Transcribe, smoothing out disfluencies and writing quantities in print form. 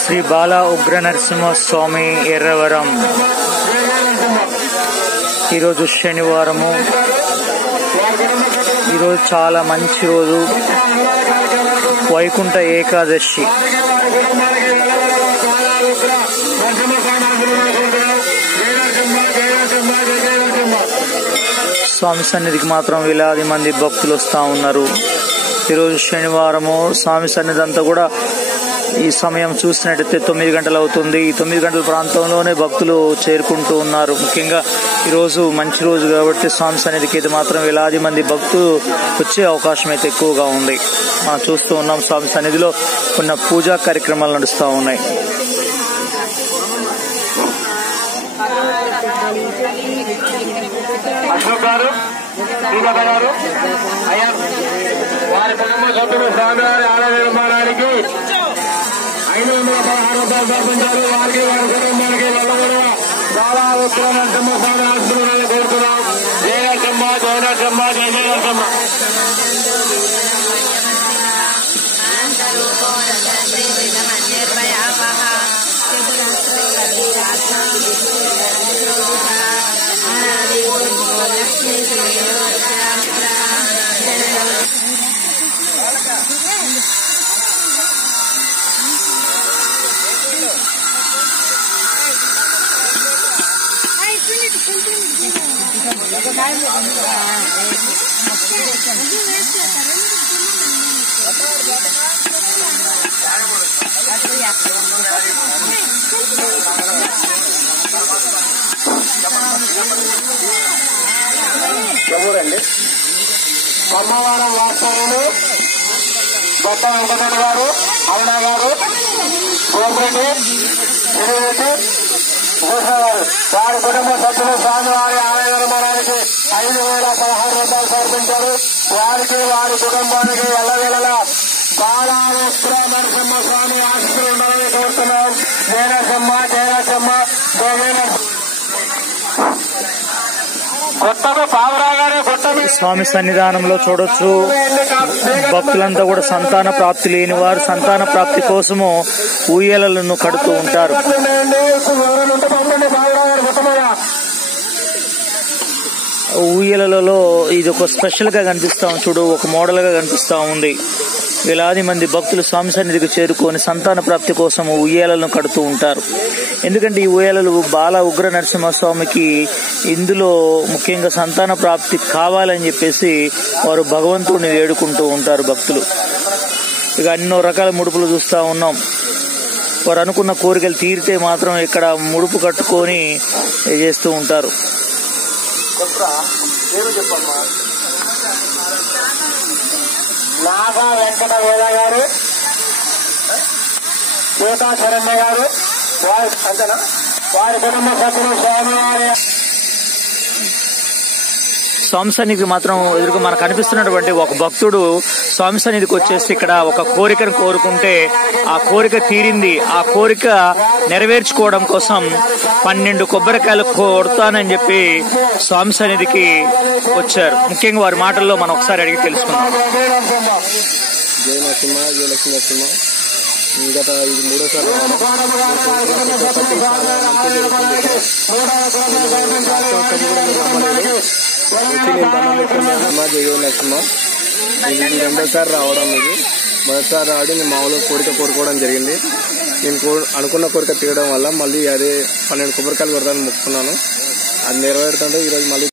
శ్రీ బాల ఉగ్ర నరసింహస్వామి ఎర్రవరం. ఈరోజు శనివారము. ఈరోజు చాలా మంచి రోజు, వైకుంఠ ఏకాదశి. స్వామి సన్నిధికి మాత్రం వేలాది మంది భక్తులు వస్తూ ఉన్నారు. ఈరోజు శనివారము. స్వామి సన్నిధి అంతా కూడా ఈ సమయం చూసినట్టయితే 9 గంటలు అవుతుంది. ఈ 9 గంటల ప్రాంతంలోనే భక్తులు చేరుకుంటూ ఉన్నారు. ముఖ్యంగా ఈరోజు మంచి రోజు కాబట్టి స్వామి సన్నిధికి ఇది మాత్రం వేలాది మంది భక్తులు వచ్చే అవకాశం అయితే ఎక్కువగా ఉంది. మనం చూస్తూ ఉన్నాం స్వామి సన్నిధిలో కొన్ని పూజా కార్యక్రమాలు నడుస్తూ ఉన్నాయి. అశోక్ గారు, శ్రీలత గారు, అయ్యా వారి కుటుంబ సభ్యులు స్వామివారి ఆలయ నిర్మాణానికి 516 రూపాయలు సమర్పించారు. వారికి వారి కుటుంబానికి వల్లగొడవ బాలా ఉగ్ర నరసింహ స్వామి ఆశీర్వాదాలు కోరుతున్నాం. జయ నరసింహ, జయ నరసింహ, జయ జయ నరసింహ. ఎవరండి? కొమ్మవారం వాస్తవులు గొప్ప వెంకటరెడ్డి గారు, అరుణ గారు, గోపిరెడ్డి, శ్రీరెడ్డి, భూషణ గారు, వారి కుటుంబ సభ్యులు స్వామివారి ఆలయ నిర్మాణానికి 516 రూపాయలు సమర్పించారు. వారికి వారి కుటుంబానికి ఎల్లవేళలా బాలా ఉగ్ర నరసింహ స్వామి ఆశీస్సులు ఉండాలని కోరుతున్నాం. జయ నరసింహ, జయ నరసింహ, జయ నరసింహ. స్వామి సన్నిధానంలో చూడొచ్చు భక్తులంతా కూడా సంతాన ప్రాప్తి లేని వారు సంతాన ప్రాప్తి కోసము ఊయలలను కడుతూ ఉంటారు. ఊయలలో ఇది ఒక స్పెషల్ గా కనిపిస్తా ఉంది. చూడు, ఒక మోడల్ గా కనిపిస్తా ఉంది. వేలాది మంది భక్తులు స్వామి సన్నిధికి చేరుకొని సంతాన ప్రాప్తి కోసం ఉయ్యాలను కడుతూ ఉంటారు. ఎందుకంటే ఈ ఉయ్యాలలు బాల ఉగ్ర నరసింహస్వామికి ఇందులో ముఖ్యంగా సంతాన ప్రాప్తి కావాలని చెప్పేసి వారు భగవంతుడిని వేడుకుంటూ ఉంటారు భక్తులు. ఇక ఎన్నో రకాల ముడుపులు చూస్తూ ఉన్నాం. వారు అనుకున్న కోరికలు తీరితే మాత్రం ఇక్కడ ముడుపు కట్టుకొని చేస్తూ ఉంటారు. నాగా వెంకట వేద గారు, సీతా శరణ్య గారు, వారి అంతేనా వారి కుటుంబ సభ్యులు స్వామివారి స్వామి సన్నిధికి మాత్రం ఎదురుగా మనకు కనిపిస్తున్నటువంటి ఒక భక్తుడు స్వామి సన్నిధికి వచ్చేసి ఇక్కడ ఒక కోరికను కోరుకుంటే ఆ కోరిక తీరింది. ఆ కోరిక నెరవేర్చుకోవడం కోసం 12 కొబ్బరికాయలు కొడతానని చెప్పి స్వామి సన్నిధికి వచ్చారు. ముఖ్యంగా వారి మాటల్లో మనం ఒకసారి అడిగి తెలుసుకుందాం. జయ నరసింహ, జయ లక్ష్మీ నరసింహ. గత ఇది 3వ సారి జయ నరసింహ. ఇది 2వ రావడం. ఇది మొదటిసారి రావడం నేను మామూలుగా కోరుకోవడం జరిగింది. నేను అనుకున్న కోరిక తీయడం వల్ల మళ్ళీ అదే 12 కొబ్బరికాయలు కొడతాను మొక్కుకున్నాను. అది నెరవేరుతుంటే ఈరోజు మళ్ళీ